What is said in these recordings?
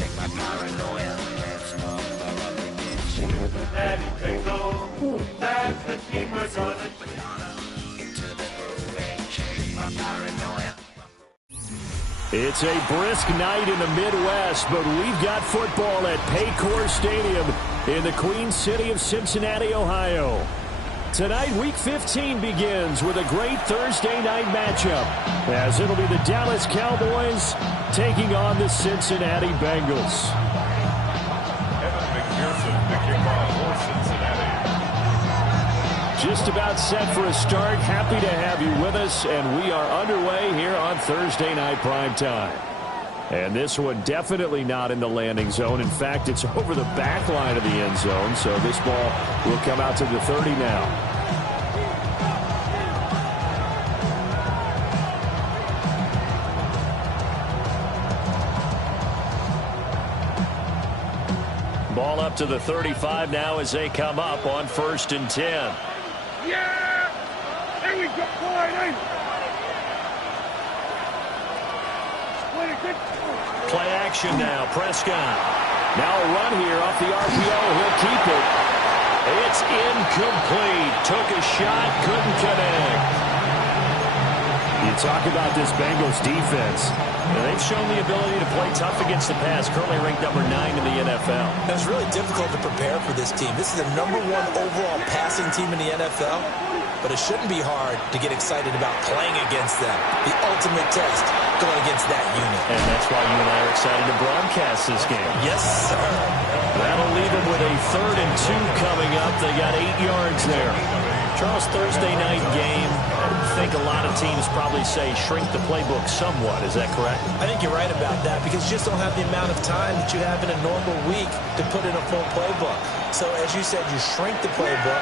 It's a brisk night in the Midwest, but we've got football at Paycor Stadium in the Queen City of Cincinnati, Ohio. Tonight, Week 15 begins with a great Thursday night matchup, as it'll be the Dallas Cowboys taking on the Cincinnati Bengals. Just about set for a start. Happy to have you with us, and we are underway here on Thursday Night Primetime. And this one definitely not in the landing zone. In fact, it's over the back line of the end zone, so this ball will come out to the 30 now. Ball up to the 35 now as they come up on 1st and 10. Yeah! There we go! Play action now. Prescott. Now a run here off the RPO. He'll keep it. It's incomplete. Took a shot. Couldn't connect. You talk about this Bengals defense. They've shown the ability to play tough against the pass. Currently ranked number 9 in the NFL. It's really difficult to prepare for this team. This is the #1 overall passing team in the NFL. But it shouldn't be hard to get excited about playing against them. The ultimate test going against that unit. And that's why you and I are excited to broadcast this game. Yes, sir. That'll leave them with a 3rd and 2 coming up. They got 8 yards there. Charles, Thursday night game, I think a lot of teams probably say shrink the playbook somewhat. Is that correct? I think you're right about that because you just don't have the amount of time that you have in a normal week to put in a full playbook. So, as you said, you shrink the playbook,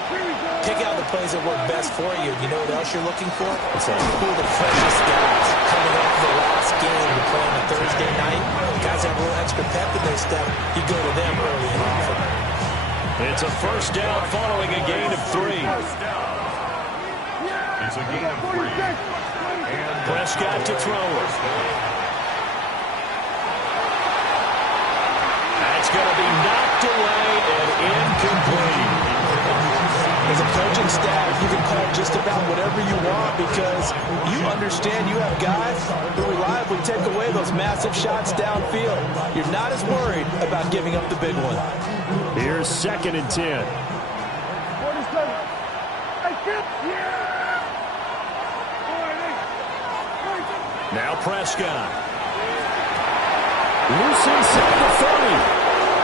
pick out the plays that work best for you. You know what else you're looking for? What's that? Who are the freshest guys coming off the last game to play on a Thursday night? Guys have a little extra pep in their step. You go to them early and often. It's a 1st down following a gain of 3. It's a gain of 3. Prescott to throw it. That's going to be knocked away and incomplete. As a coaching staff, you can call just about whatever you want because you understand you have guys who reliably take away those massive shots downfield. You're not as worried about giving up the big one. Here's 2nd and 10. Now Prescott. Loose inside the 30.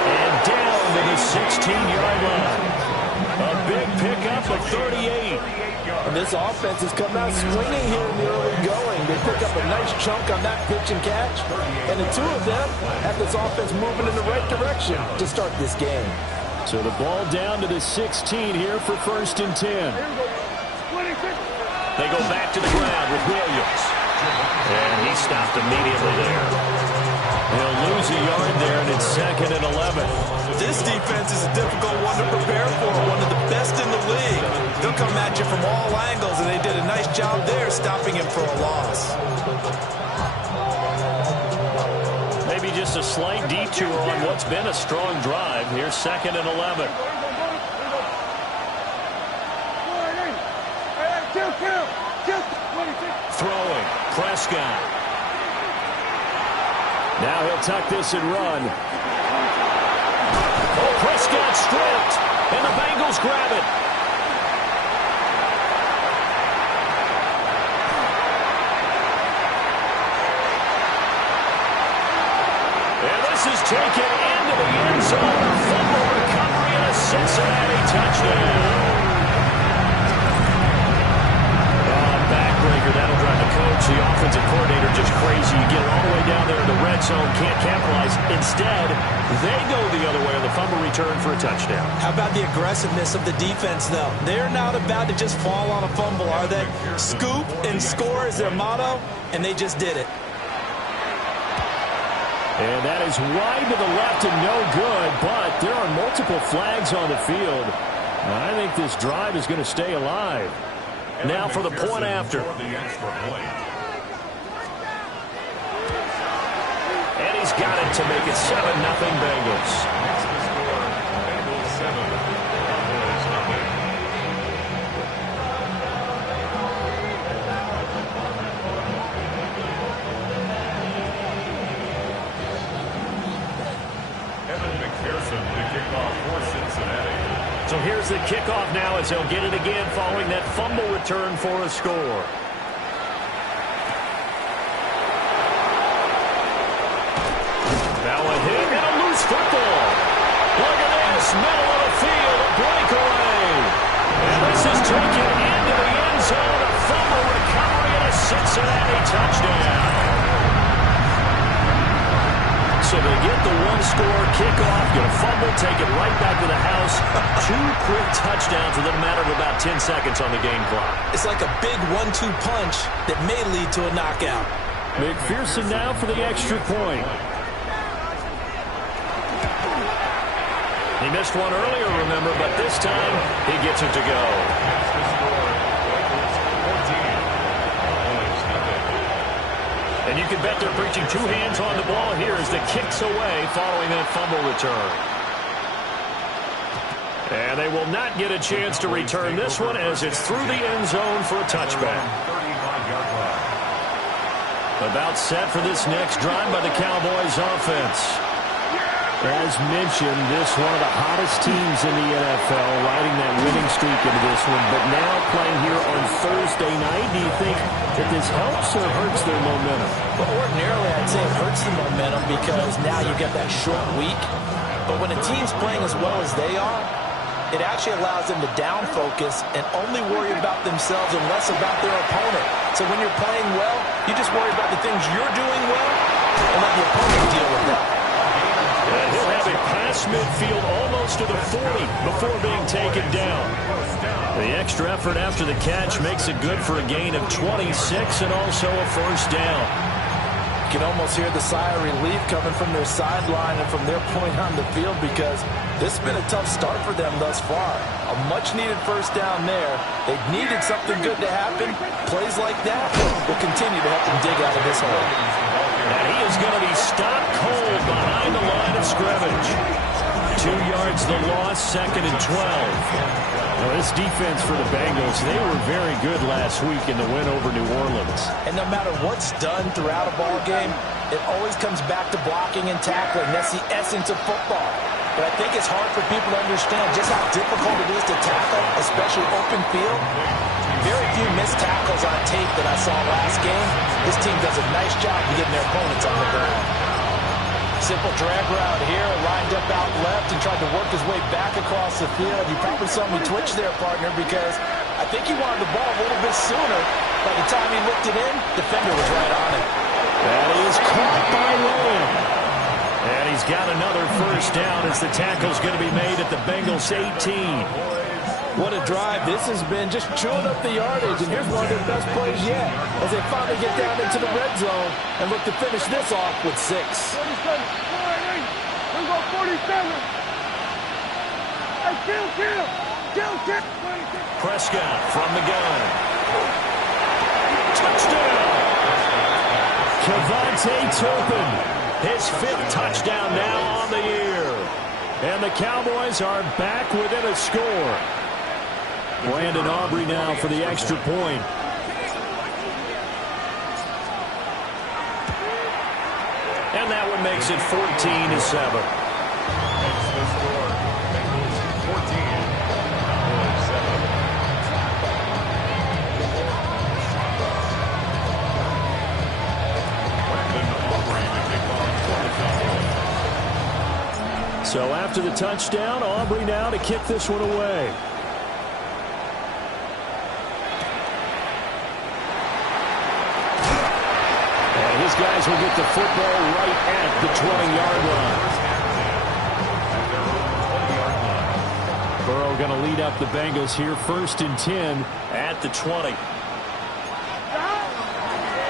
And down to the 16-yard line. A big pickup of 38. And this offense has come out swinging here in the early going. They pick up a nice chunk on that pitch and catch. And the 2 of them have this offense moving in the right direction to start this game. So the ball down to the 16 here for 1st and 10. They go back to the ground with Williams. And he stopped immediately there. He'll lose a yard there, and it's 2nd and 11. This defense is a difficult one to prepare for, one of the best in the league. They'll come at you from all angles, and they did a nice job there stopping him for a loss. Maybe just a slight detour on what's been a strong drive. Here's 2nd and 11. Throwing. Prescott. Now he'll tuck this and run. Oh, Prescott stripped. And the Bengals grab it. And this is taken into the end zone. A fumble recovery and a Cincinnati touchdown. Backbreaker, that'll drive the coach, the offensive coordinator, just crazy. You get it all the way down there in the red zone, can't capitalize. Instead, they go the other way on the fumble return for a touchdown. How about the aggressiveness of the defense, though? They're not about to just fall on a fumble, are they? Scoop and score is their motto, and they just did it. And that is wide to the left and no good, but there are multiple flags on the field. I think this drive is going to stay alive. Now for the point after. And he's he's got it to make it 7-0 Bengals. So here's the kickoff now as he'll get it again following that fumble return for a score. Now a hit and a loose football. Look at this, middle of the field, a breakaway. And this is taken into the end zone, a fumble recovery and a Cincinnati touchdown. So they get the one-score kickoff, get a fumble, take it right back to the house. 2 quick touchdowns within a matter of about 10 seconds on the game clock. It's like a big 1-2 punch that may lead to a knockout. McPherson now for the extra point. He missed one earlier, remember, but this time he gets it to go. And you can bet they're preaching 2 hands on the ball here as the kick's away following that fumble return. And they will not get a chance to return this one as it's through the end zone for a touchback. About set for this next drive by the Cowboys offense. As mentioned, this one of the hottest teams in the NFL, riding that winning streak into this one, but now playing here on Thursday night. Do you think that this helps or hurts their momentum? Well, ordinarily, I'd say it hurts the momentum because now you get that short week. But when a team's playing as well as they are, it actually allows them to down focus and only worry about themselves and less about their opponent. So when you're playing well, you just worry about the things you're doing well and let the opponent deal with that. And he'll have it past midfield almost to the 40 before being taken down. The extra effort after the catch makes it good for a gain of 26 and also a first down. You can almost hear the sigh of relief coming from their sideline and from their point on the field because this has been a tough start for them thus far. A much-needed first down there. They needed something good to happen. Plays like that will continue to help them dig out of this hole. And he is going to be stopped cold behind the line of scrimmage. 2 yards the loss, 2nd and 12. Well, this defense for the Bengals, they were very good last week in the win over New Orleans. And no matter what's done throughout a ball game, it always comes back to blocking and tackling. That's the essence of football. But I think it's hard for people to understand just how difficult it is to tackle, especially open field. Very few missed tackles on tape that I saw last game. This team does a nice job of getting their opponents on the ground. Simple drag route here, lined up out left and tried to work his way back across the field. You probably saw me twitch there, partner, because I think he wanted the ball a little bit sooner. By the time he looked it in, the defender was right on it. That is caught by William. And he's got another first down as the tackle's going to be made at the Bengals 18. What a drive this has been, just chewing up the yardage, and here's one of their best plays yet as they finally get down into the red zone and look to finish this off with 6. 47. We're going 47. Hey, kill. Prescott from the gun. Touchdown! Kevontae Turpin, his 5th touchdown now on the year. And the Cowboys are back within a score. Brandon Aubrey now for the extra point. And that one makes it 14-7. So after the touchdown, Aubrey now to kick this one away. His guys will get the football right at the 20-yard line. Burrow going to lead up the Bengals here, 1st and 10 at the 20.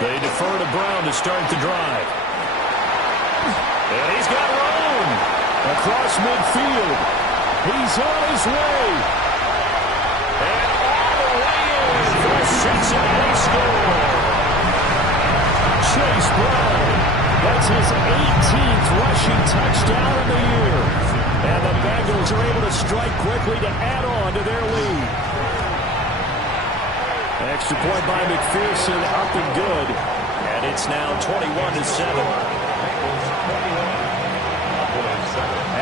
They defer to Brown to start the drive. And he's got room across midfield. He's on his way. And all the way in for a Cincinnati score. Chase Brown That's his 18th rushing touchdown of the year. And the Bengals are able to strike quickly to add on to their lead. Extra point by McPherson, up and good. And it's now 21-7.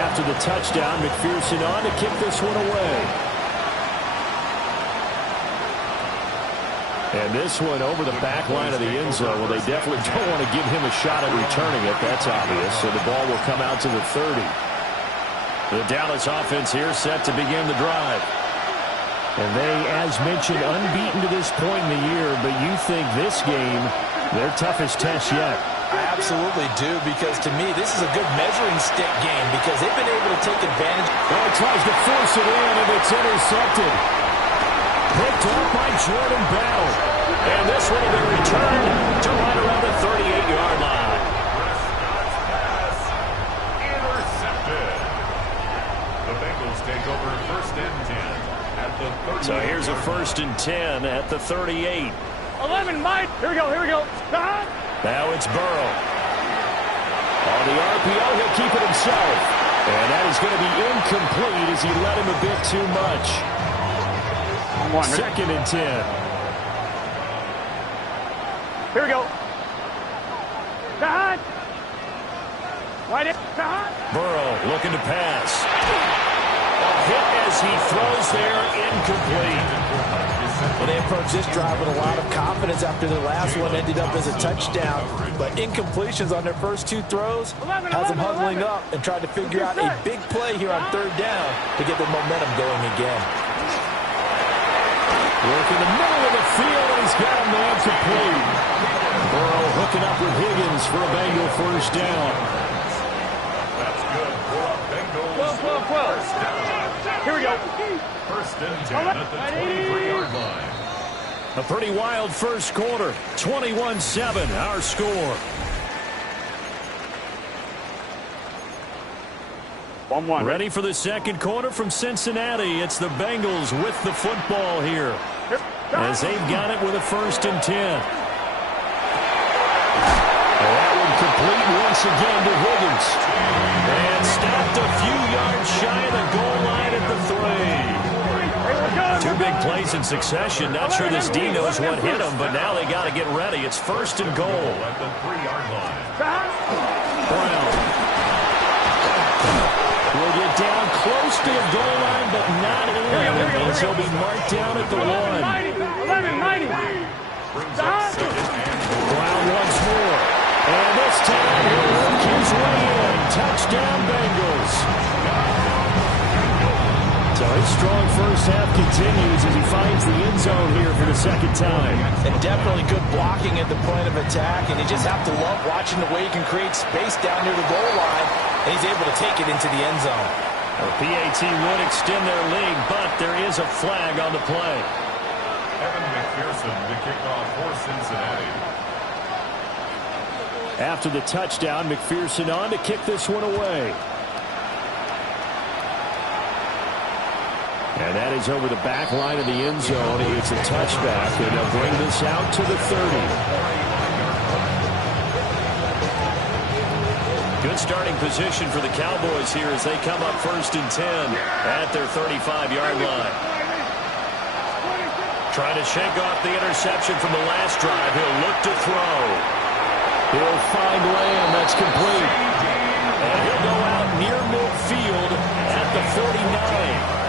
After the touchdown, McPherson on to kick this one away. And this one over the back line of the end zone. Well, they definitely don't want to give him a shot at returning it. That's obvious. So the ball will come out to the 30. The Dallas offense here set to begin the drive. And they, as mentioned, unbeaten to this point in the year. But you think this game, their toughest test yet? I absolutely do, because to me, this is a good measuring stick game because they've been able to take advantage. Well, he tries to force it in, and it's intercepted. Picked off by Jordan Bell. And this one will be returned to right around the 38-yard line. Intercepted. The Bengals take over first and 10 at the 38. So here's a first and 10 at the 38. 11, Mike. Here we go, here we go. Now it's Burrow. On the RPO, he'll keep it himself. And that is going to be incomplete as he let him a bit too much. Second and 10. Here we go. Burrow looking to pass. A hit as he throws there, incomplete. Well, they approached this drive with a lot of confidence after their last one ended up as a touchdown. But incompletions on their first two throws has them huddling up and trying to figure out a big play here on third down to get the momentum going again. Work in the middle of the field, and he's got a man complete. Burrow hooking up with Higgins for a Bengal first down. That's good for a Bengals. 12. Here we go. First and 10 at the 23-yard line. A pretty wild first quarter. 21-7, our score. 1-1. Ready for the second quarter from Cincinnati. It's the Bengals with the football here, as they've got it with a first and 10. And that one complete once again to Higgins. And stopped a few yards shy of the goal line at the 3. Two big plays in succession. Not sure this D knows what hit him, but now they got to get ready. It's first and goal. At the 3-yard line. Brown will get down close to the goal line, but not in. And he'll be marked down at the 1. 11, Brown once more. And this time he'll work his way in. Touchdown Bengals. So his strong first half continues as he finds the end zone here for the second time. And definitely good blocking at the point of attack, and you just have to love watching the way he can create space down near the goal line, and he's able to take it into the end zone. The PAT would extend their lead, but there is a flag on the play. Evan McPherson to kick off for Cincinnati. After the touchdown, McPherson on to kick this one away. And that is over the back line of the end zone. It's a touchback, and they'll bring this out to the 30. Good starting position for the Cowboys here as they come up first and 10 at their 35-yard line. Trying to shake off the interception from the last drive. He'll look to throw. He'll find Lamb. That's complete. And he'll go out near midfield at the 49.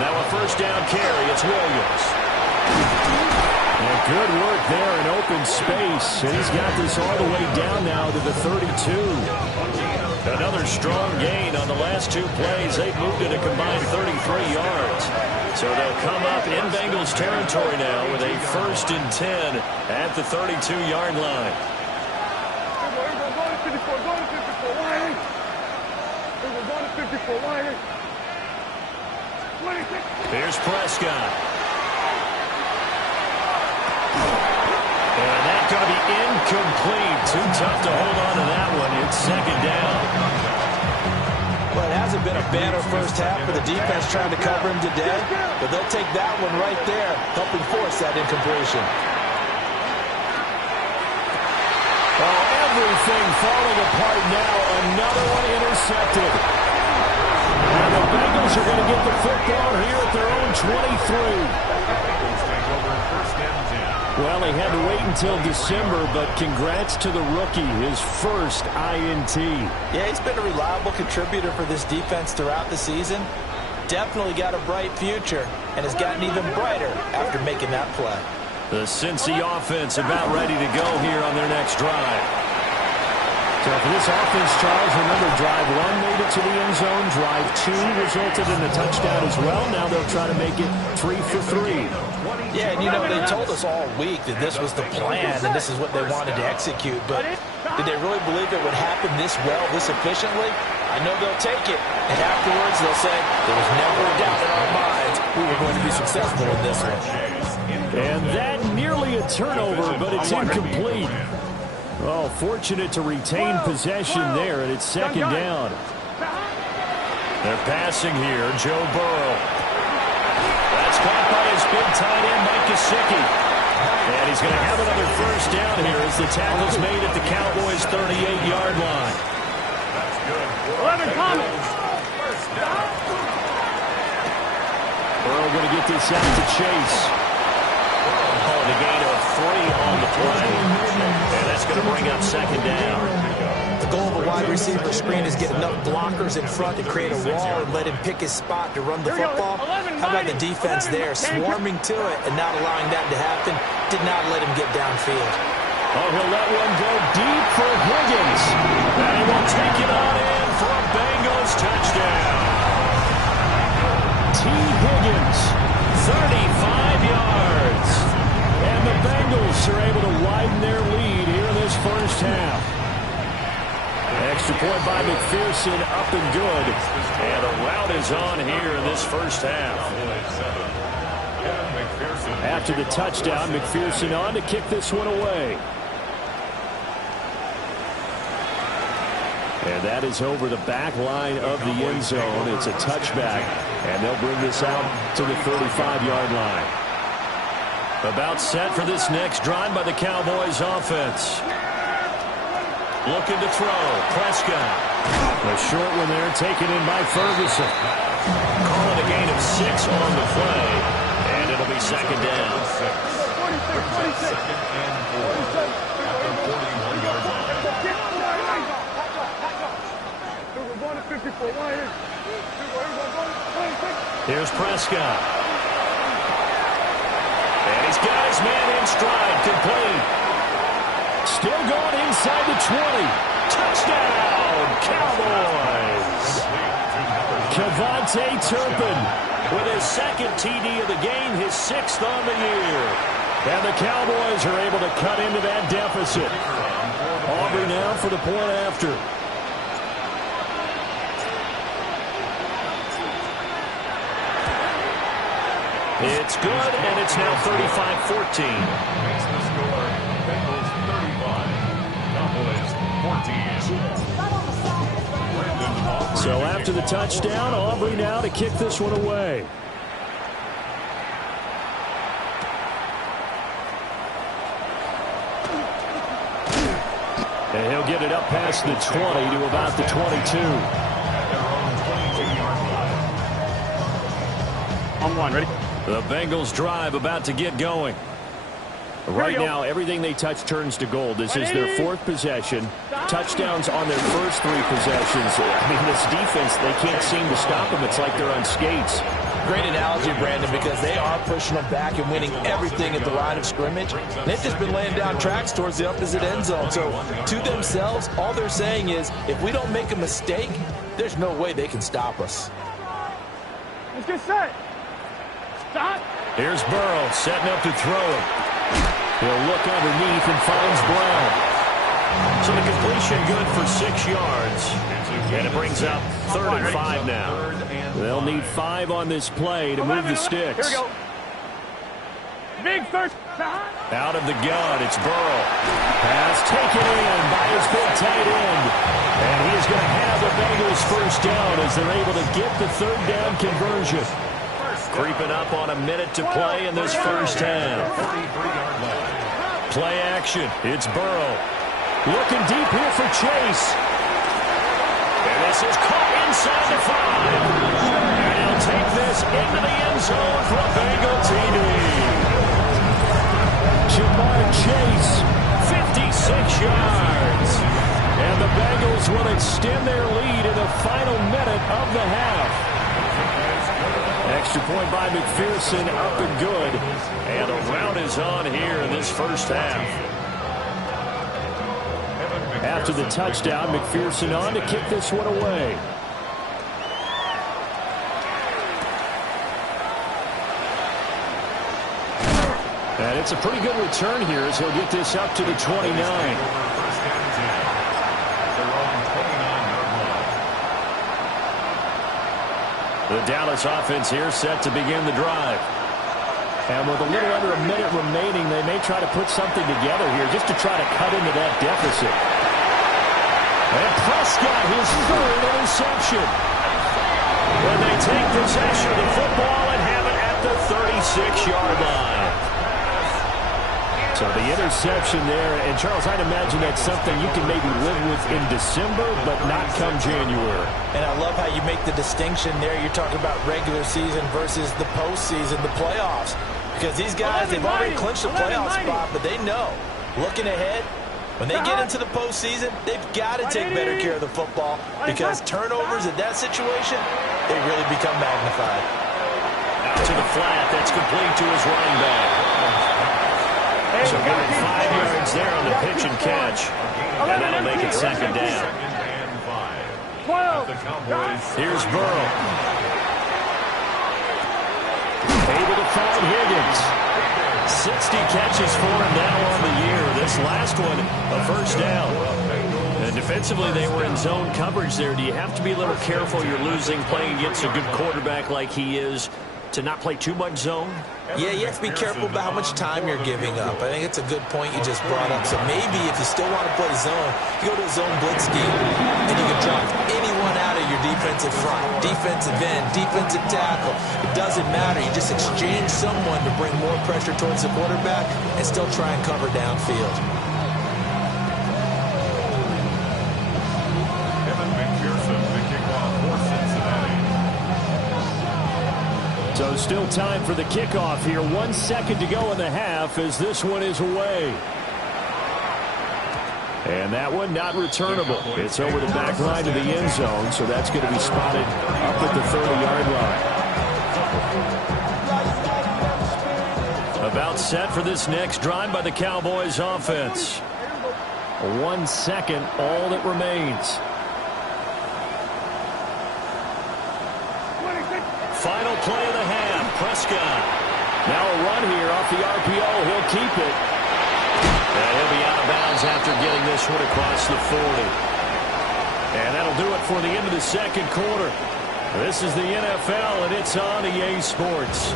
Now a first down carry. It's Williams. And good work there in open space. And he's got this all the way down now to the 32. Another strong gain on the last two plays. They've moved it a combined 33 yards. So they'll come up in Bengals territory now with a first and 10 at the 32-yard line. Here's Prescott. And that's going to be incomplete. Too tough to hold on to that one. It's second down. Well, Well, it hasn't been a banner first half for the defense trying to cover him today, but they'll take that one right there, helping force that incompletion. Oh, everything falling apart now. Another one intercepted. And the Bengals are going to get the football here at their own 23. Well, he had to wait until December, but congrats to the rookie, his first INT. Yeah, he's been a reliable contributor for this defense throughout the season. Definitely got a bright future, and has gotten even brighter after making that play. The Cincy offense about ready to go here on their next drive. So for this offense, Charles, remember, drive 1 made it to the end zone. Drive 2 resulted in a touchdown as well. Now they'll try to make it 3 for 3. Yeah, and you know, they told us all week that this was the plan and this is what they wanted to execute. But did they really believe it would happen this well, this efficiently? I know they'll take it. And afterwards, they'll say, there was never a doubt in our minds we were going to be successful in this one. And that nearly a turnover, but it's incomplete. Oh, fortunate to retain possession there, and it's second down. They're passing here, Joe Burrow. That's caught by his big tight end, Mike Gesicki. And he's going to have another first down here as the tackle's made at the Cowboys' 38-yard line. That's good. 11 comments. Burrow going to get this out to Chase. Oh, the gain of 3 on the play. And that's going to bring up second down. The goal of a wide receiver screen is get enough blockers in front to create a wall and let him pick his spot to run the football. How about the defense there, swarming to it and not allowing that to happen? Did not let him get downfield. Oh, he'll let one go deep for Higgins. And he will take it on in for a Bengals touchdown. T. Higgins, 35 yards. And the Bengals are able to widen their lead here in this first half. Extra point by McPherson, up and good. And the rout is on here in this first half. After the touchdown, McPherson on to kick this one away. And that is over the back line of the end zone. It's a touchback, and they'll bring this out to the 35-yard line. About set for this next drive by the Cowboys offense. Looking to throw. Prescott. A short one there taken in by Ferguson. Calling a gain of 6 on the play. And it'll be second down. Here's Prescott. And he's got his man in stride. Complete. Still going inside the 20. Touchdown, Cowboys. Kevontae Turpin with his second TD of the game, his 6th on the year. And the Cowboys are able to cut into that deficit. Aubrey now for the point after. It's good, and it's now 35-14. Makes the score. Bengals 35, Cowboys 14. So after the touchdown, Aubrey now to kick this one away. And he'll get it up past the 20 to about the 22. On one, ready? The Bengals drive about to get going. Right now, everything they touch turns to gold. This is their 4th possession. Touchdowns on their first 3 possessions. I mean, this defense, they can't seem to stop them. It's like they're on skates. Great analogy, Brandon, because they are pushing them back and winning everything at the line of scrimmage. They've just been laying down tracks towards the opposite end zone. So to themselves, all they're saying is, if we don't make a mistake, there's no way they can stop us. Let's get set. Stop. Here's Burrow setting up to throw it. He'll look underneath and finds Brown. So the completion good for 6 yards. And it brings up 3rd and 5 now. They'll need 5 on this play to move the sticks. Here we go. Big third. Out of the gun, it's Burrow. Pass taken in by his big tight end. And he is going to have the Bengals first down as they're able to get the third down conversion. Creeping up on a minute to play in this first half. Play action. It's Burrow. Looking deep here for Chase. And this is caught inside the 5. And he'll take this into the end zone for a Bengal TD. Jamar Chase, 56 yards. And the Bengals will extend their lead in the final minute of the half. Extra point by McPherson, up and good. And the round is on here in this first half. After the touchdown, McPherson on to kick this one away. And it's a pretty good return here as he'll get this up to the 29. The Dallas offense here set to begin the drive. And with a little under a minute remaining, they may try to put something together here just to try to cut into that deficit. And Prescott, his third interception. When they take possession of the football and have it at the 36-yard line. So the interception there, and Charles, I'd imagine that's something you can maybe live with in December, but not come January. And I love how you make the distinction there. You're talking about regular season versus the postseason, the playoffs. Because these guys, they've already clinched the playoff spot, but they know, looking ahead, when they get into the postseason, they've got to take better care of the football because turnovers in that situation, they really become magnified. Out to the flat, that's complete to his running back. So given 5 yards there on the pitch and catch, and that'll make it second down. Here's Burrow. Able to find Higgins. 60 catches for him now on the year. This last one, a first down. And defensively, they were in zone coverage there. Do you have to be a little careful? You're losing playing against a good quarterback like he is to not play too much zone? Yeah, you have to be careful about how much time you're giving up. I think it's a good point you just brought up. So maybe if you still want to play zone, you go to a zone blitz scheme, and you can drop anyone out of your defensive front, defensive end, defensive tackle. It doesn't matter. You just exchange someone to bring more pressure towards the quarterback and still try and cover downfield. So still time for the kickoff here. 1 second to go in the half as this one is away. And that one not returnable. It's over the back line to the end zone, so that's going to be spotted up at the 30-yard line. About set for this next drive by the Cowboys offense. 1 second, all that remains. Final play of the half, Prescott. Now a run here off the RPO. He'll keep it. And he'll be out of bounds after getting this one across the 40. And that'll do it for the end of the second quarter. This is the NFL, and it's on EA Sports.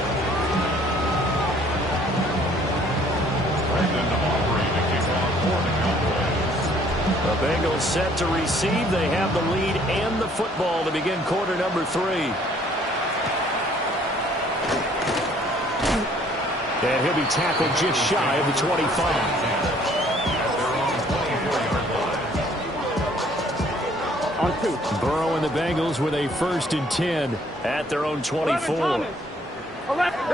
The Bengals set to receive. They have the lead and the football to begin quarter number 3. And he'll be tackled just shy of the 25. On 2. Burrow and the Bengals with a 1st and 10 at their own 24. Here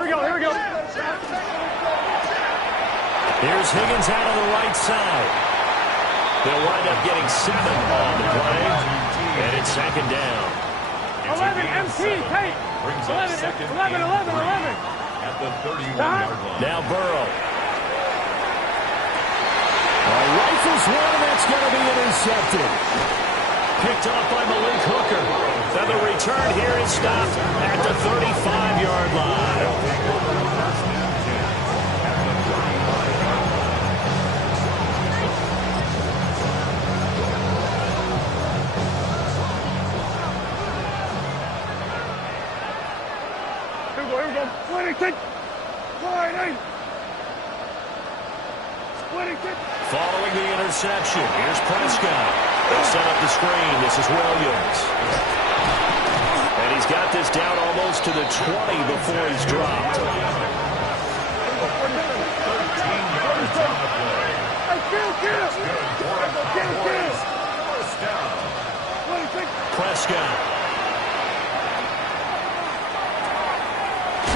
we go, here we go. Here's Higgins out on the right side. They'll wind up getting 7 on the play. And it's second down. 11, MT, Tate. 11. At the 31-yard line. Now Burrow. Rifles one, that's going to be intercepted. Picked off by Malik Hooker. Then the return here is stopped at the 35-yard line. Here we go. 20. Following the interception, here's Prescott. They'll set up the screen. This is Williams. And he's got this down almost to the 20 before he's dropped. 13 yards on the play. That's good for a first down. Prescott.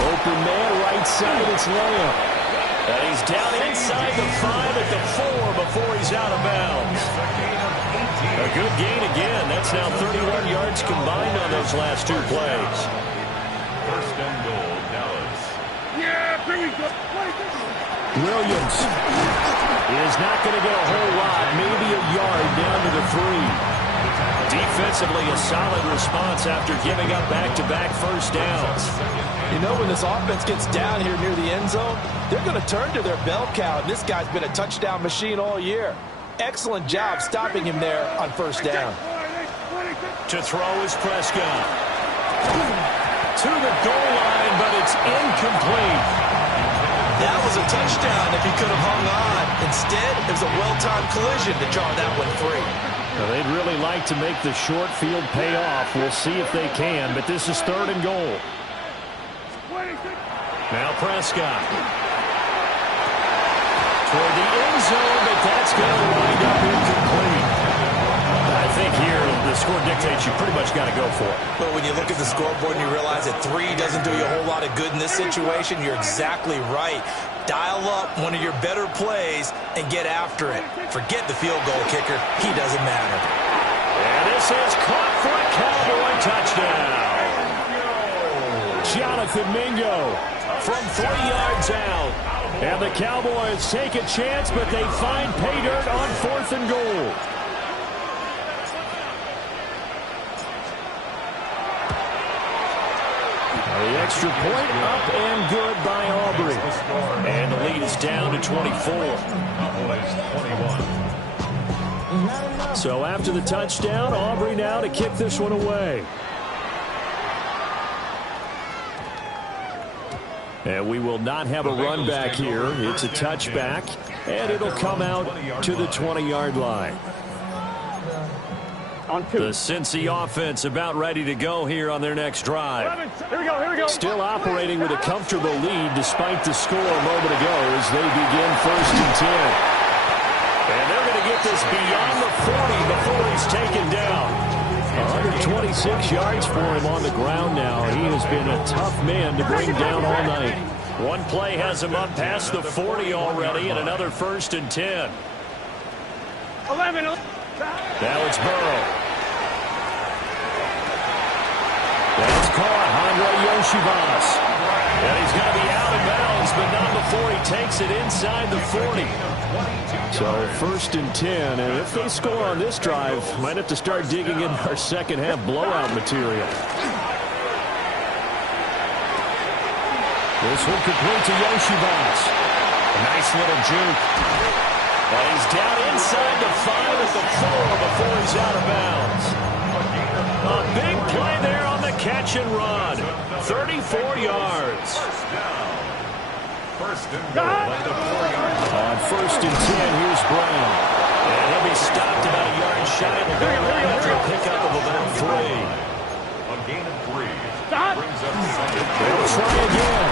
Open man, right side, it's Lamb. And he's down inside the 5 at the 4 before he's out of bounds. A good gain again. That's now 31 yards combined on those last 2 plays. First and goal, Dallas. Yeah, here we go. Williams is not going to get a whole lot, maybe a yard down to the 3. Defensively, a solid response after giving up back-to-back first downs. You know, when this offense gets down here near the end zone, they're going to turn to their bell cow, and this guy's been a touchdown machine all year. Excellent job stopping him there on first down. To throw is Prescott. To the goal line, but it's incomplete. That was a touchdown if he could have hung on. Instead, it was a well-timed collision to draw that one free. Well, they'd really like to make the short field pay off. We'll see if they can, but this is 3rd and goal. Now Prescott. Toward the end zone, but that's going to wind up incomplete. I think here the score dictates you pretty much got to go for it. But when you look at the scoreboard and you realize that 3 doesn't do you a whole lot of good in this situation, you're exactly right. Dial up one of your better plays and get after it. Forget the field goal kicker. He doesn't matter. And this is caught for a Cowboy touchdown. Jonathan Mingo from 3 yards out. And the Cowboys take a chance, but they find pay dirt on 4th and goal. The extra point up and good by Aubrey. And the lead is down to 24. So after the touchdown, Aubrey now to kick this one away. And we will not have a run back here. It's a touchback, and it'll come out to the 20-yard line. The Cincy offense about ready to go here on their next drive. Here we go, here we go. Still operating with a comfortable lead despite the score a moment ago as they begin 1st and 10. And they're going to get this beyond the 40 before he's taken down. 126 yards for him on the ground now. He has been a tough man to bring down all night. One play has him up past the 40 already, and another 1st and 10. 11. Now it's Burrow. That's caught. Andre Yoshibas. And he's going to be out of bounds, but not before he takes it inside the 40. So 1st and 10, and if they score on this drive, might have to start digging in our second half blowout material. This one complete to Yoshibas. A nice little juke. And he's down inside the 5 at the 4 before he's out of bounds. A big play there on the catch and run. 34 yards. First and goal at the 4-yard line. On 1st and 10, here's Brown. And he'll be stopped about a yard shy of the goal line after a pickup of about 3. A gain of 3. Brings up 2nd. They'll try again.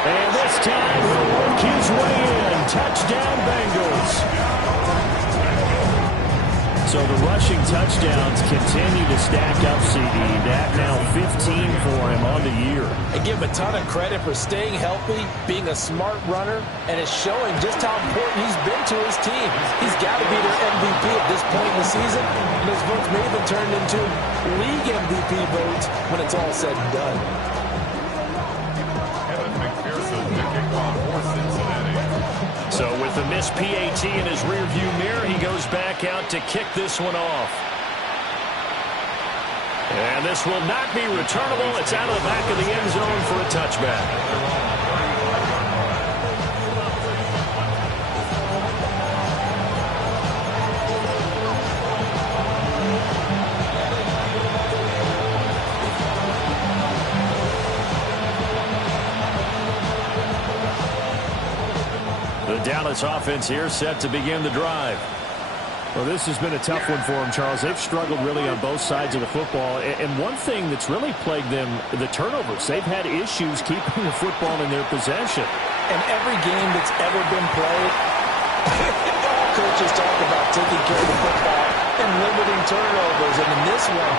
And this time he'll work his way in. Touchdown, Bengals. So the rushing touchdowns continue to stack up, CD. That now 15 for him on the year. I give him a ton of credit for staying healthy, being a smart runner, and it's showing just how important he's been to his team. He's got to be their MVP at this point in the season, and his votes may have been turned into league MVP votes when it's all said and done. So with the missed PAT in his rearview mirror, he goes back out to kick this one off. And this will not be returnable. It's out of the back of the end zone for a touchback. The Dallas offense here set to begin the drive. Well, this has been a tough one for them, Charles. They've struggled really on both sides of the football. And one thing that's really plagued them, the turnovers. They've had issues keeping the football in their possession. And every game that's ever been played, coaches talk about taking care of the football and limiting turnovers. And in this one,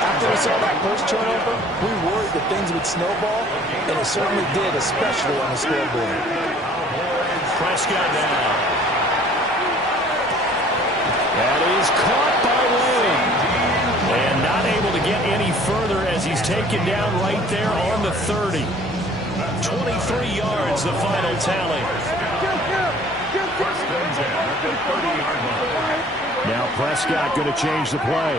after we saw that first turnover, we worried that things would snowball, and it certainly did, especially on the scoreboard. Prescott now. That is caught by Lane. And not able to get any further as he's taken down right there on the 30. 23 yards, the final tally. Now Prescott going to change the play.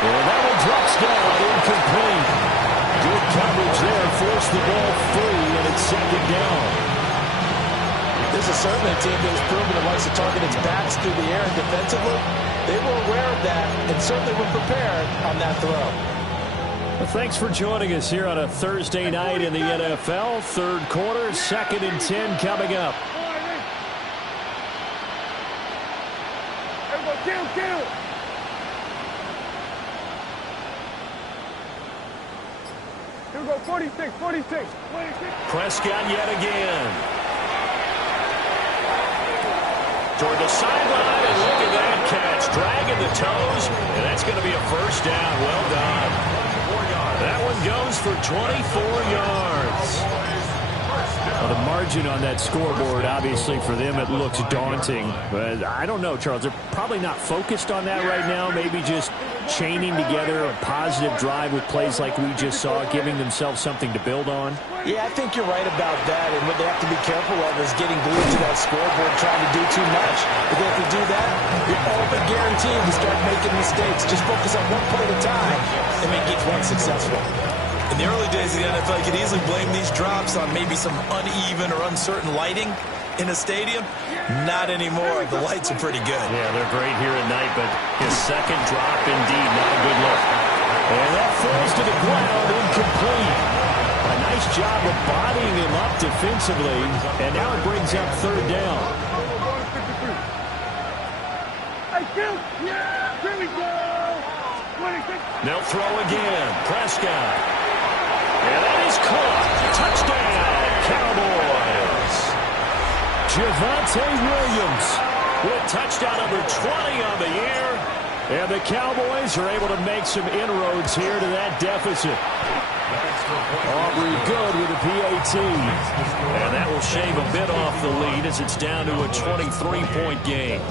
And that one drops down, incomplete. Good coverage there, forced the ball free, and it's second down. This is certainly a team that has proven it likes to target its backs through the air and defensively. They were aware of that and certainly were prepared on that throw. Well, thanks for joining us here on a Thursday night in the NFL. Third quarter, 2nd and 10 coming up. Kill. Here we go, 46. Prescott yet again. Toward the sideline, and look at that catch. Dragging the toes, and that's going to be a first down. Well done. That one goes for 24 yards. Well, the margin on that scoreboard, obviously, for them, it looks daunting. But I don't know, Charles. They're probably not focused on that right now. Maybe just chaining together a positive drive with plays like we just saw, giving themselves something to build on. Yeah, I think you're right about that. And what they have to be careful of is getting glued to that scoreboard, trying to do too much. Because if you do that, you're all but guaranteed to start making mistakes. Just focus on one play at a time and make each one successful. In the early days of the NFL, you could easily blame these drops on maybe some uneven or uncertain lighting in a stadium. Not anymore. The lights are pretty good. Yeah, they're great here at night, but his second drop, indeed, not a good look. And that falls to the ground, incomplete. A nice job of bodying him up defensively, and now it brings up third down. Here we go. 26. They'll throw again. Prescott. And that is caught. Touchdown, Cowboys. Javonte Williams with touchdown number 20 on the year. And the Cowboys are able to make some inroads here to that deficit. Aubrey good with a PAT. And that will shave a bit off the lead as it's down to a 23-point game.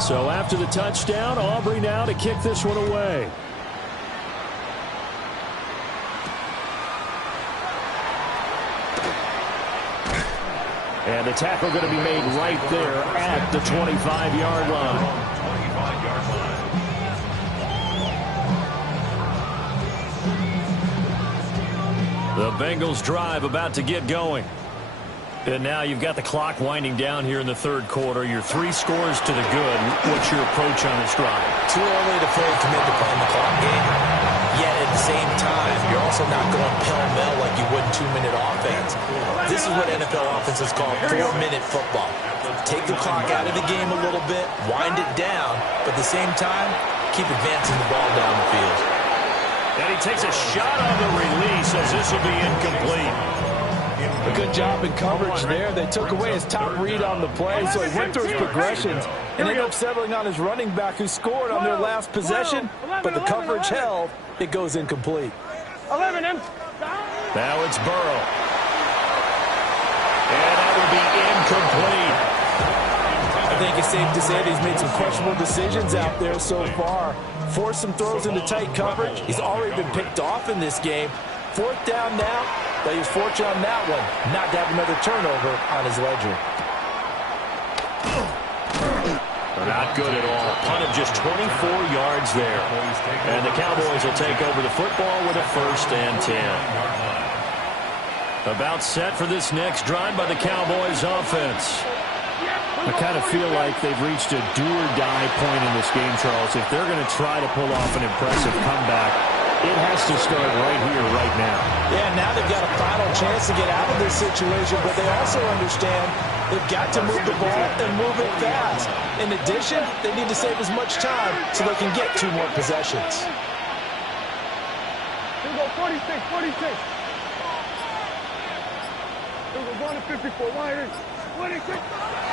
So after the touchdown, Aubrey now to kick this one away. And the tackle going to be made right there at the 25-yard line. The Bengals drive about to get going. And now you've got the clock winding down here in the third quarter. You're 3 scores to the good. What's your approach on this drive? Too early to fully commit to playing the clock game. Yet at the same time, you're also not going pell-mell like you would in 2-minute offense. This is what NFL offenses call 4-minute football. Take the clock out of the game a little bit, wind it down, but at the same time, keep advancing the ball down the field. And he takes a shot on the release as this will be incomplete. A good job in coverage there. They took away his top read on the play, so he went through his progressions and ended up settling on his running back who scored on their last possession, but the coverage held. It goes incomplete. 11. Now it's Burrow. And that would be incomplete. I think it's safe to say that he's made some questionable decisions out there so far. Forced some throws into tight coverage. He's already been picked off in this game. 4th down now, but he was fortunate on that one not to have another turnover on his ledger. Not good at all. Punt of just 24 yards there. And the Cowboys will take over the football with a 1st and 10. About set for this next drive by the Cowboys offense. I kind of feel like they've reached a do-or-die point in this game, Charles. If they're going to try to pull off an impressive comeback, it has to start right here, right now. Yeah, now they've got a final chance to get out of this situation, but they also understand they've got to move the ball and move it fast. In addition, they need to save as much time so they can get 2 more possessions. Here we go, 46, 46. Here we go, going to 54, wide in. 26.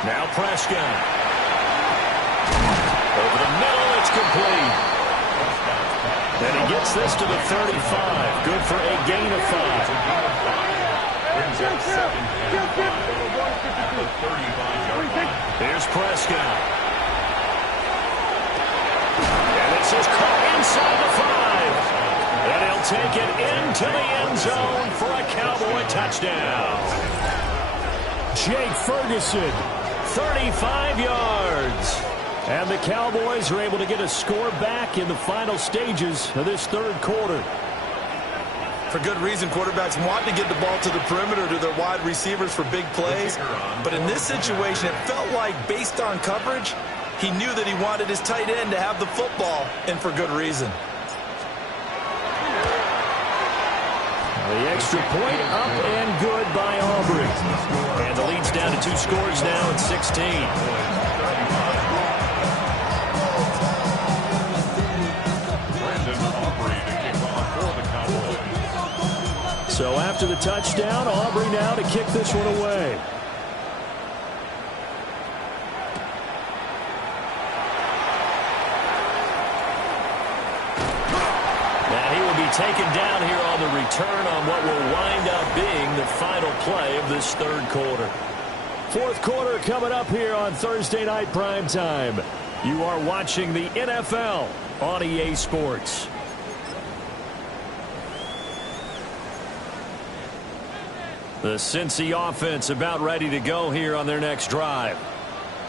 Now Prescott. Over the middle, it's complete. And he gets this to the 35. Good for a gain of 5. Here's Prescott. And this is caught inside the 5. And he'll take it into the end zone for a Cowboy touchdown. Jake Ferguson, 35 yards. And the Cowboys are able to get a score back in the final stages of this third quarter. For good reason, quarterbacks want to get the ball to the perimeter to their wide receivers for big plays. But in this situation, it felt like, based on coverage, he knew that he wanted his tight end to have the football, and for good reason. The extra point up and good by Aubrey. And the lead's down to 2 scores now at 16. So after the touchdown, Aubrey now to kick this one away. Now he will be taken down here on the return on what will wind up being the final play of this third quarter. Fourth quarter coming up here on Thursday Night Primetime. You are watching the NFL on EA Sports. The Cincy offense about ready to go here on their next drive.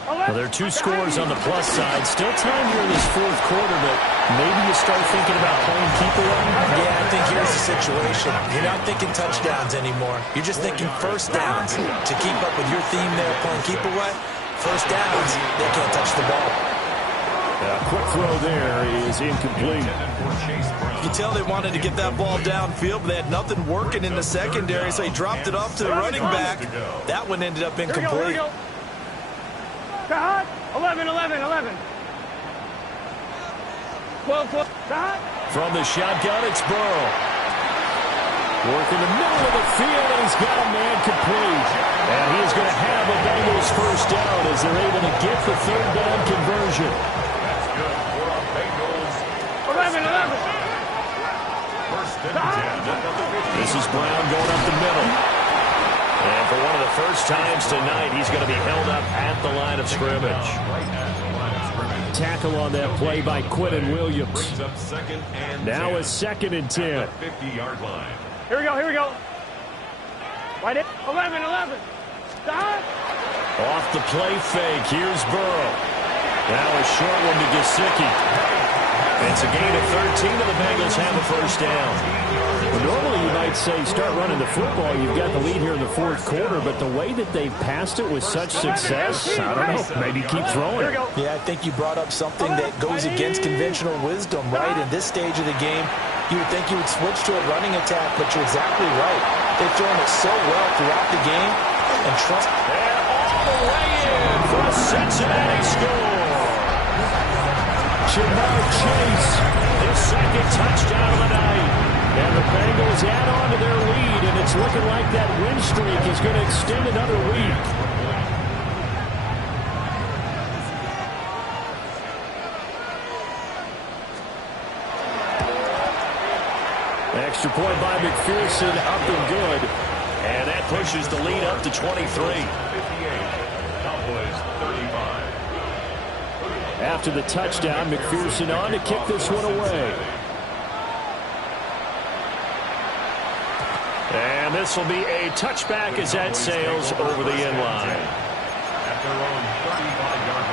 Well, there are 2 scores on the plus side. Still time here in this fourth quarter, but maybe you start thinking about playing keep away. Yeah, I think here's the situation. You're not thinking touchdowns anymore. You're just thinking first downs. To keep up with your theme there, playing keep away, first downs, they can't touch the ball. A quick throw there is incomplete. You can tell they wanted to get that ball downfield, but they had nothing working in the secondary, so he dropped it off to the running back. That one ended up incomplete. 11, 11, 11. 12, 12. From the shotgun, it's Burrow. Working the middle of the field, and he's got a man complete. And he is going to have the Bengals first down as they're able to get the third down conversion. 11, 11. This is Brown going up the middle. And for one of the first times tonight, he's going to be held up at the line of scrimmage. Tackle on that play by Quinnen Williams. Now a 2nd and 10. 50-yard line. Here we go, here we go. Right in. 11, 11. Stop. Off the play fake, here's Burrow. Now a short one to Gesicki. It's a gain of 13, and the Bengals have a first down. Well, normally you might say start running the football. You've got the lead here in the fourth quarter, but the way that they've passed it with such success, I don't know, maybe keep throwing it. Yeah, I think you brought up something that goes against conventional wisdom, right? In this stage of the game, you would think you would switch to a running attack, but you're exactly right. They've thrown it so well throughout the game, and trust. And all the way in for a Cincinnati score. Jamar Chase, his 2nd touchdown of the night. And the Bengals add on to their lead, and it's looking like that win streak is going to extend another week. Extra point by McPherson, up and good. And that pushes the lead up to 23. 58. Cowboys 35. After the touchdown, McPherson on to kick this one away. And this will be a touchback as that sails over the end line. At their own 35-yard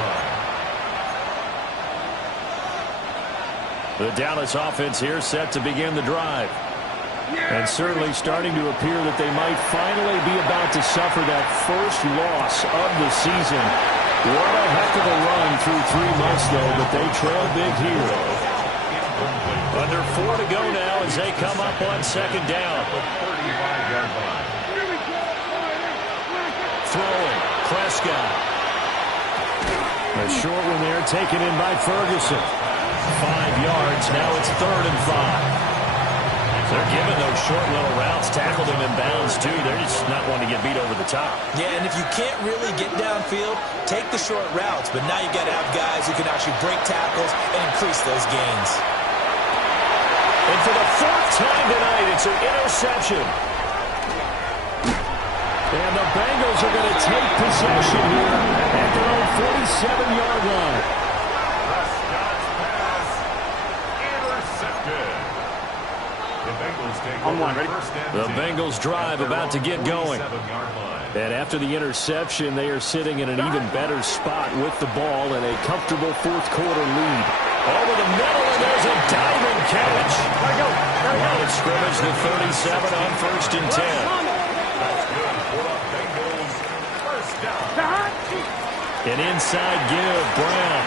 line. The Dallas offense here set to begin the drive. And certainly starting to appear that they might finally be about to suffer that first loss of the season. What a heck of a run through 3 months, though, but they trail big here. Under 4 to go now as they come up on second down. Throwing, Prescott. A short one there taken in by Ferguson. 5 yards, now it's 3rd and 5. They're giving those short little routes, tackled him in bounds, too. They're just not wanting to get beat over the top. Yeah, and if you can't really get downfield, take the short routes. But now you've got to have guys who can actually break tackles and increase those gains. And for the 4th time tonight, it's an interception. And the Bengals are going to take possession here at their own 47-yard line. Prescott's pass intercepted. The Bengals take over first and 10. The Bengals drive about to get going. And after the interception, they are sitting in an even better spot with the ball and a comfortable 4th quarter lead. Over the middle, and there's a diving catch. Line of scrimmage, the 37 on 1st and 10. That's good for the Bengals. First down. An inside give, Brown.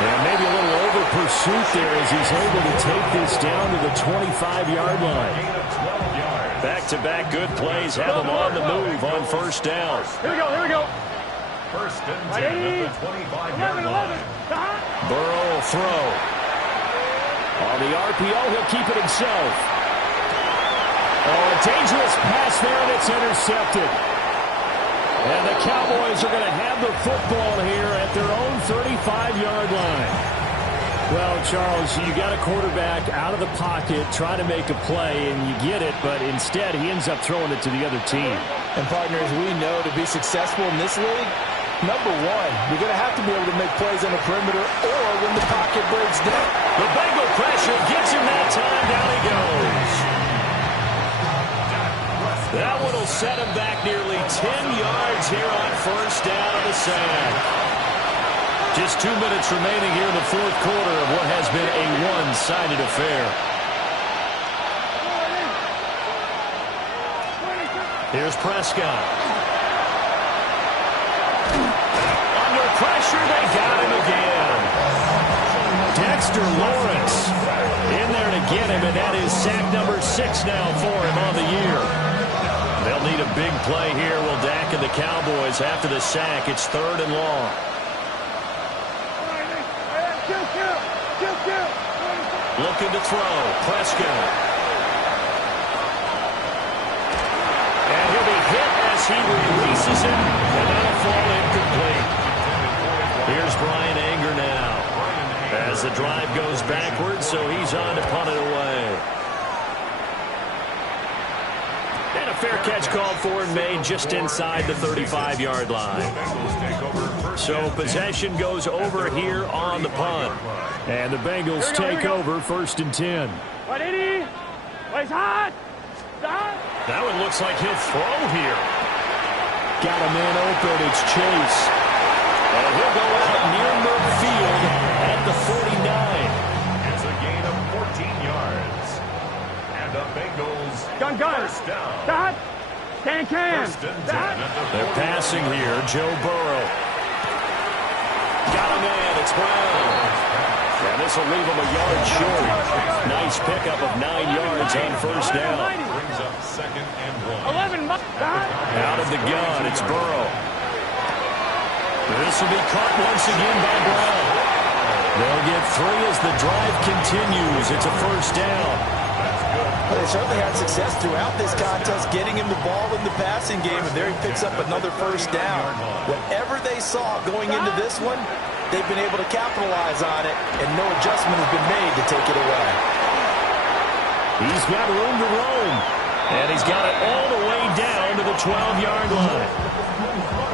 And maybe a little over pursuit there as he's able to take this down to the 25-yard line. Gain of 12 yards. Back-to-back good plays have them on the move on 1st down. Here we go. First and 10 at the 25-yard line. Burrow will throw. On the RPO, he'll keep it himself. Oh, a dangerous pass there, and it's intercepted. And the Cowboys are going to have the football here at their own 35-yard line. Well, Charles, you got a quarterback out of the pocket trying to make a play, and you get it, but instead he ends up throwing it to the other team. And, partners, we know to be successful in this league, number one, you're going to have to be able to make plays on the perimeter or when the pocket breaks down. The Bengal pressure gets him that time. Down he goes. That one will set him back nearly 10 yards here on 1st down on the sack. Just 2 minutes remaining here in the 4th quarter of what has been a one-sided affair. Here's Prescott. Under pressure, they got him again. Dexter Lawrence in there to get him, and that is sack number 6 now for him on the year. They'll need a big play here. Will Dak and the Cowboys after the sack. It's 3rd and long. Looking to throw. Prescott. And he'll be hit as he releases it, and that'll fall incomplete. Here's Brian Anger now as the drive goes backwards, so he's on to punt it away. And a fair catch called for and made just inside the 35-yard line. So possession goes over here on the punt. And the Bengals take over 1st and 10. That one looks like he'll throw here. Got a man open. It's Chase. And he'll go out near midfield at the 49. It's a gain of 14 yards. And the Bengals first down. Can. First and 10 at the They're passing here. Joe Burrow. Got a man. It's Brown. And this will leave him a yard short. Nice pickup of 9 yards on 1st down. brings up 2nd and 1. 11. Out of the gun, it's Burrow. This will be caught once again by Brown. They'll get 3 as the drive continues. It's a 1st down. Well, they certainly had success throughout this contest, getting him the ball in the passing game, and there he picks up another 1st down. Whatever they saw going into this one, they've been able to capitalize on it, and no adjustment has been made to take it away. He's got room to roam, and he's got it all the way down to the 12-yard line.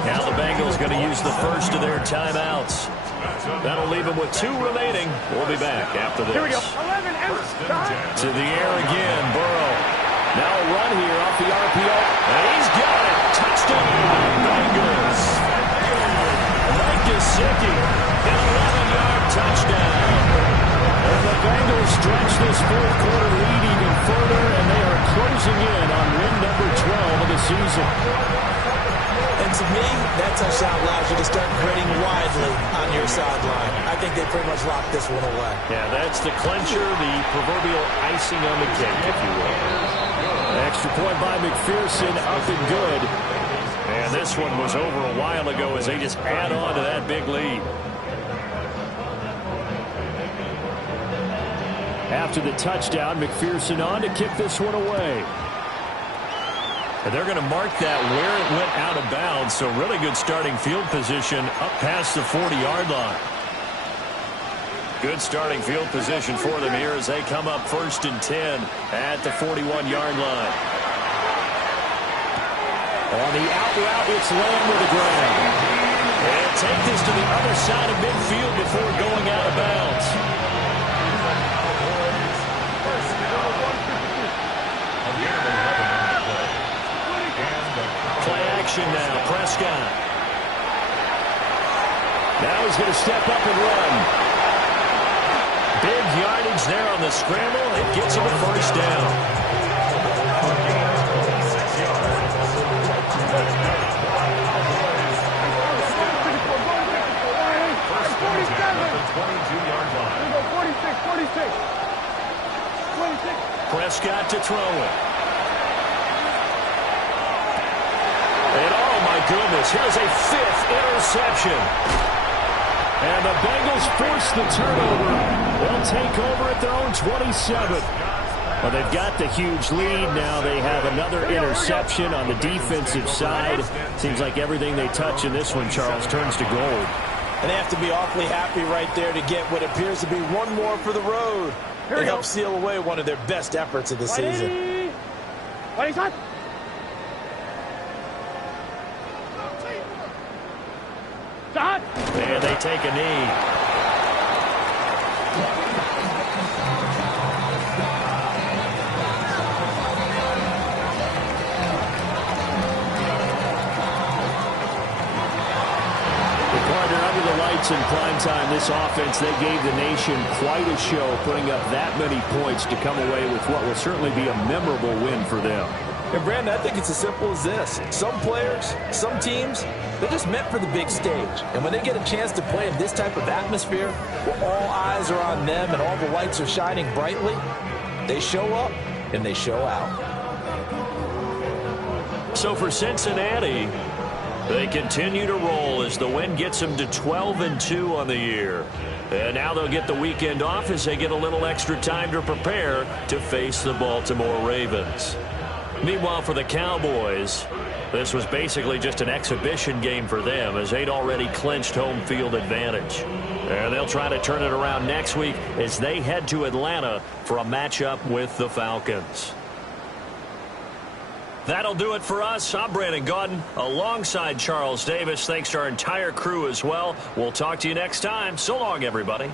Now the Bengals going to use the first of their timeouts. That'll leave them with 2 remaining. We'll be back after this. Here we go. 11 and To the air again, Burrow. Now a run here off the RPO, and he's got it. Touchdown, Bengals. Mike Gesicki, an 11-yard touchdown. And the Bengals stretch this 4th quarter lead even further, and they are closing in on win number 12 of the season. And to me, that touchdown allows you to start grading widely on your sideline. I think they pretty much locked this one away. Yeah, that's the clincher, the proverbial icing on the cake, if you will. Extra point by McPherson, up and good. And this one was over a while ago as they just add on to that big lead. After the touchdown, McPherson on to kick this one away. And they're going to mark that where it went out of bounds, so really good starting field position up past the 40-yard line. Good starting field position for them here as they come up 1st and 10 at the 41-yard line. On the out route, it's Lamb with the grab. And take this to the other side of midfield before going out of bounds. Play action now, Prescott. Now he's going to step up and run. Big yardage there on the scramble. It gets him a 1st down. Prescott to throw it. And oh my goodness, here's a 5th interception. And the Bengals force the turnover. They'll take over at their own 27. Well, they've got the huge lead. Now they have another interception on the defensive side. Seems like everything they touch in this one, Charles, turns to gold. And they have to be awfully happy right there to get what appears to be one more for the road. It helps seal away one of their best efforts of the season. What is that? And they take a knee. In prime time, this offense, they gave the nation quite a show, putting up that many points to come away with what will certainly be a memorable win for them. And Brandon, I think it's as simple as this. Some players, some teams, they're just meant for the big stage. And when they get a chance to play in this type of atmosphere, where all eyes are on them and all the lights are shining brightly, they show up and they show out. So for Cincinnati, they continue to roll as the win gets them to 12-2 on the year. And now they'll get the weekend off as they get a little extra time to prepare to face the Baltimore Ravens. Meanwhile, for the Cowboys, this was basically just an exhibition game for them as they'd already clinched home field advantage. And they'll try to turn it around next week as they head to Atlanta for a matchup with the Falcons. That'll do it for us. I'm Brandon Gaudin alongside Charles Davis. Thanks to our entire crew as well. We'll talk to you next time. So long, everybody.